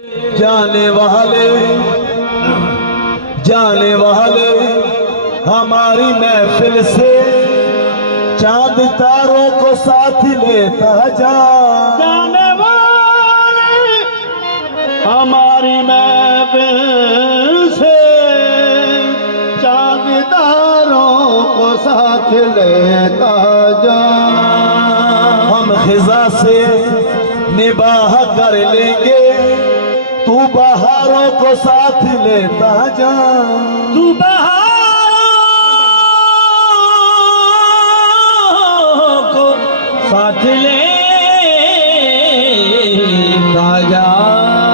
جانے والے ہماری محفل سے چاند تاروں کو ساتھ لیتا جا. جانے والے ہماری محفل سے چاند تاروں کو ساتھ لیتا جا. ہم خزاں سے نباہ کر لیں گے تو بہاروں کو ساتھ لیتا جا. تو بہاروں کو ساتھ لیتا جا.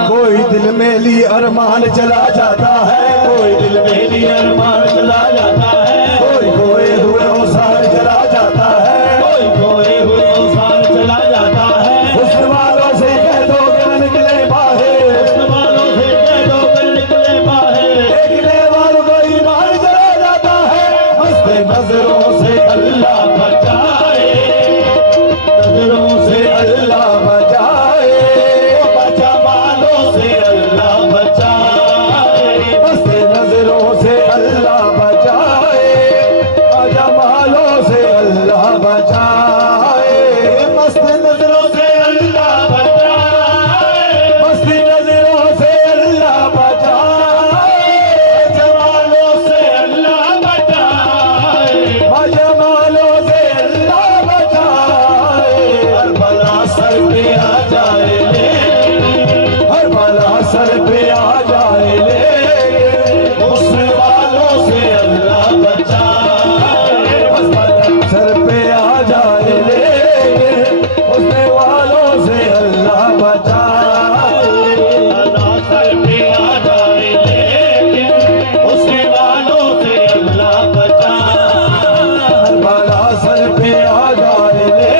کوئی دل میں لی ارمان چلا جاتا ہے, کوئی دل میں لی ارمان چلا جاتا ہے, کوئی کوئے ہوئے اوسار چلا جاتا ہے, کوئی کوئے ہوئے اوسار چلا جاتا ہے. حسن والوں سے کہہ دو کہ نکلے باہر, حسن والوں سے کہہ دو کہ نکلے باہر. دیکھنے والوں کو ایمان چلا جاتا ہے. مست نظروں سے اللہ بچائے, نظروں سے اللہ بچائے, جمالوں سے اللہ بچائے. مست نظروں سے اللہ بچائے, جمالوں سے اللہ بچائے. مست نظروں سے اللہ بچائے, مست نظروں سے اللہ بچائے, جمالوں سے اللہ بچائے. جمالوں سے اللہ بچائے. ہر بلا سر پہ آ جائے لے, ہر بلا سر پہ آ جائے لے, حسن والوں سے اللہ بچائے. بس بلا سر پہ آ جائے لے, اس والوں سے اللہ بچائے. اللہ سر پہ آ جائے لیکن حسن والوں سے اللہ بچائے. ہر بلا سر پہ آ جائے لے,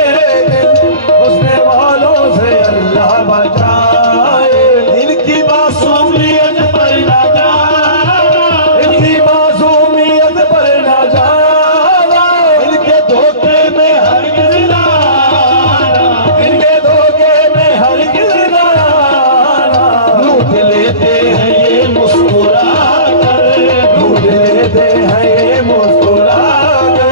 اس والوں سے اللہ بچائے. ان کی معصومیت پر نہ جانا, ان کی معصومیت پر نہ جانا, ان کے دھوکے میں ہرگز نہ آنا, ان کے دھوکے میں ہرگز نہ آنا. لوٹ لیتے ہیں یہ مسکرا کر, لوٹ لیتے ہیں یہ مسکرا کر,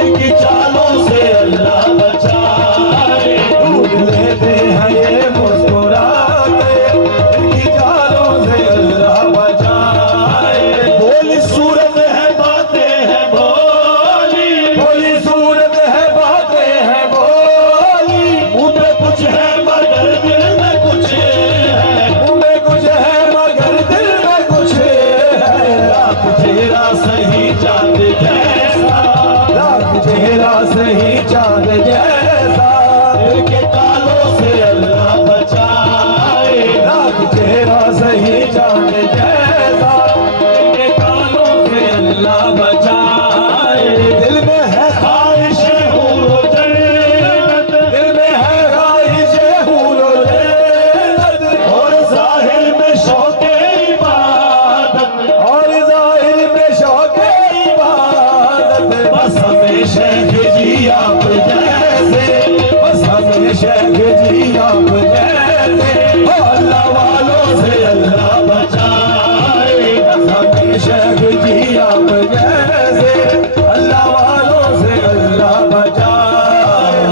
ان کی چالوں سے اللہ بچائے. لوٹ لیتے ہیں یہ مسکرا کر, ان کی چالوں سے اللہ بچائے. بولی صورت ہے باتیں ہیں بولی, بولی صورت ہے باتیں ہیں بولی, منہ میں کچھ ہے مگر دل میں کچھ ہے. منہ میں کچھ ہے مگر دل میں کچھ ہے. لاکھ چہرہ صحیح چاند جیسا, لاکھ چہرہ صحیح چاند جیسا, دل کے تالوں سے اللہ بچائے. لاکھ چہرہ صحیح چاند جیسا, دل کے تالوں سے اللہ بچائے. دل میں ہے خواہش حور و جنت دل میں ہے خواہش حور و جنت, اور ظاہر میں شوق عبادت. اور ظاہر میں شوق عبادت. بس ہمیں شیخ جی آپ جیسے, بس ہمیں شیخ جی آپ جیسے, اللہ والوں سے اللہ بچائے. بس ہمیں شیخ جی آپ جیسے, اللہ والوں سے اللہ بچائے.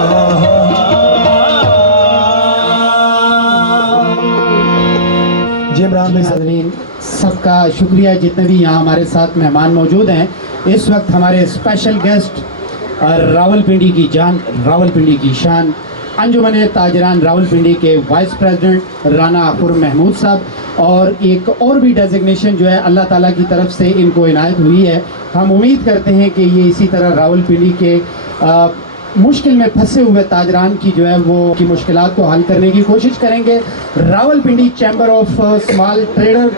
جی عمران بھائی حاضرین سب کا شکریہ جتنے بھی یہاں ہمارے ساتھ مہمان موجود ہیں. اس وقت ہمارے اسپیشل گیسٹ راولپنڈی کی جان, راولپنڈی کی شان, انجمن تاجران راولپنڈی کے وائس پریزیڈنٹ رانا خرم محمود صاحب, اور ایک اور بھی ڈیزگنیشن جو ہے اللہ تعالیٰ کی طرف سے ان کو عنایت ہوئی ہے. ہم امید کرتے ہیں کہ یہ اسی طرح راولپنڈی کے مشکل میں پھنسے ہوئے تاجران کی جو ہے وہ کی مشکلات کو حل کرنے کی کوشش کریں گے. Rawalpindi chamber of small trader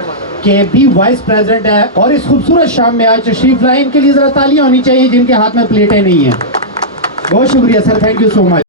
کے بھی وائس پریزیڈنٹ ہے, اور اس خوبصورت شام میں آج تشریف لائے. ان کے لیے ذرا تالیاں ہونی چاہیے جن کے ہاتھ میں پلیٹیں نہیں ہیں. بہت شکریہ سر, تھینک یو سو مچ.